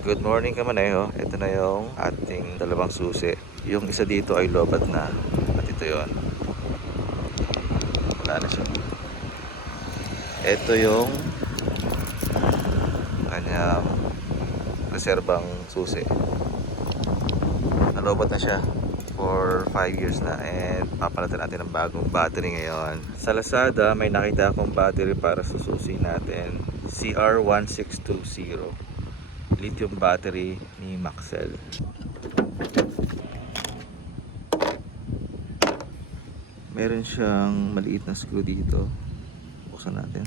Good morning ka maneho. Ito na yung ating dalawang susi. Yung isa dito ay lobat na. At ito yon. Wala na siya. Ito yung kanyang reserbang susi. Nalobat na siya for 5 years na, and papalitan natin ng bagong battery ngayon. Sa Lazada may nakita akong battery para sa susi natin, CR1620 lithium battery ni Maxell. Meron siyang maliit na screw dito. Buksan natin.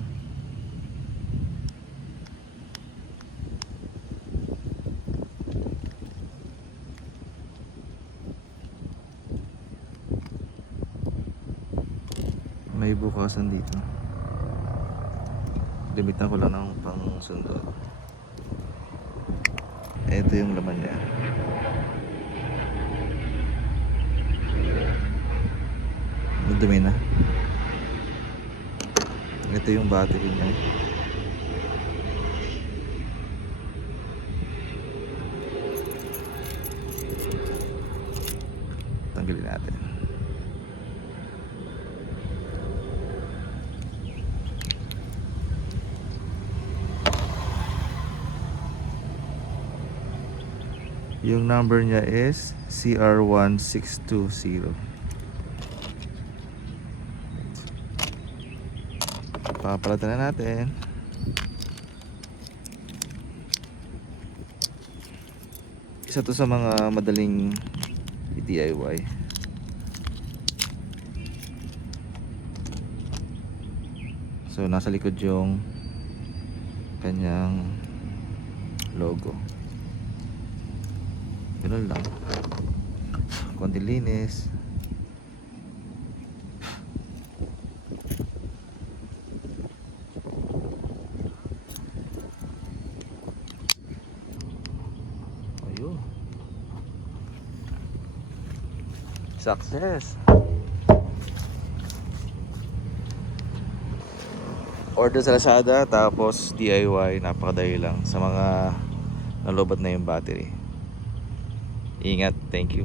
May bukasan dito. Limitan ko lang ng pang sundo. Ito yung laman niya. Madumi na. Ito yung battery niya. Tanggalin natin. Yung number niya is CR1620. Papalitan na natin. Isa to sa mga madaling DIY. So nasa likod yung kanyang logo. Ganun lang. Konti linis. Ayun. Success. Order sa Lazada, tapos DIY, napakadali lang sa mga nalobat na yung battery. Ingat, thank you.